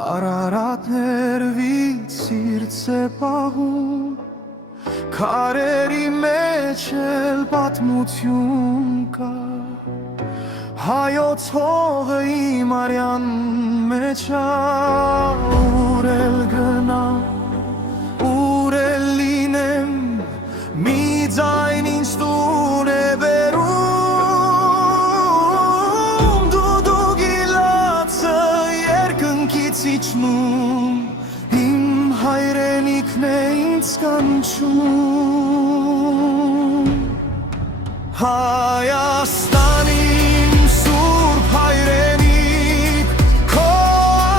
Արարատներ վիցիրց է պահում, քարերի մեջ էլ պատմություն կա, հայոց հողը իմ արյան մեջ ա, ուր էլ գնամ, ուր էլ լինեմ, մի ձայն ինձ տուն է բերում, դու գիլացը երկնքից իջնում, իմ հայրենիքն է ինձ կանչում, Հայաստան իմ սուրբ հայրենիք, քո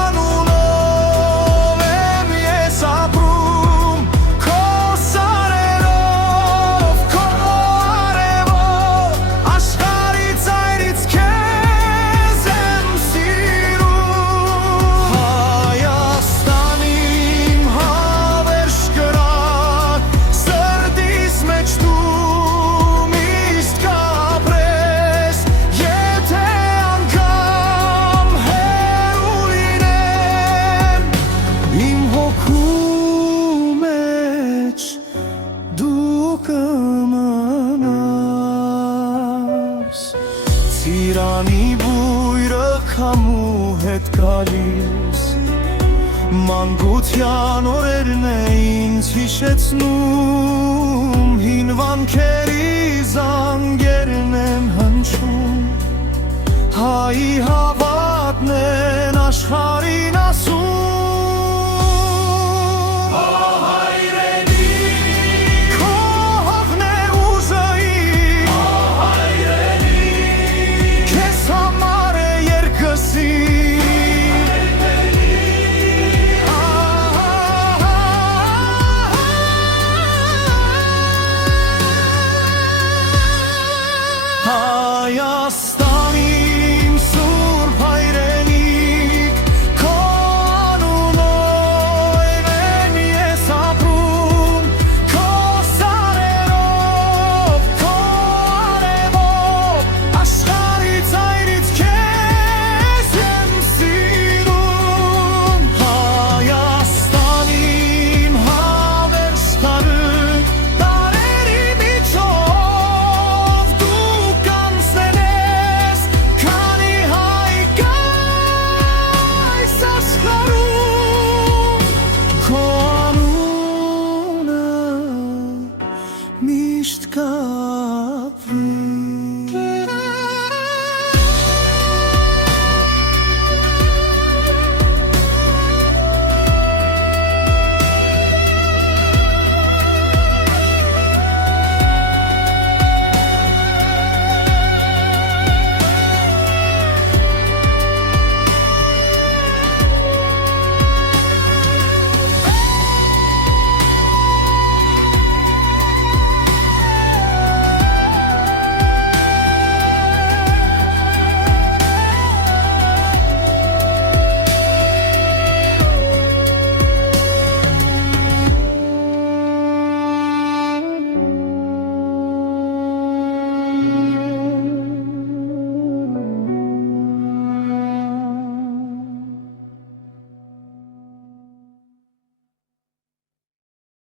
անունով եմ ես ապրում, քո սարերով, քո արևով, աշխարհի ծայրից քեզ եմ սիրում, Հայաստան իմ հավերժ կրակ, սրտիս մեջ դու Ծիրանի բույրը քամու հետ գալիս, մանկության օրերն է ինձ հիշեցնում, հին վանքերի զանգերն են հնչում, հայի հավատն են աշխարհի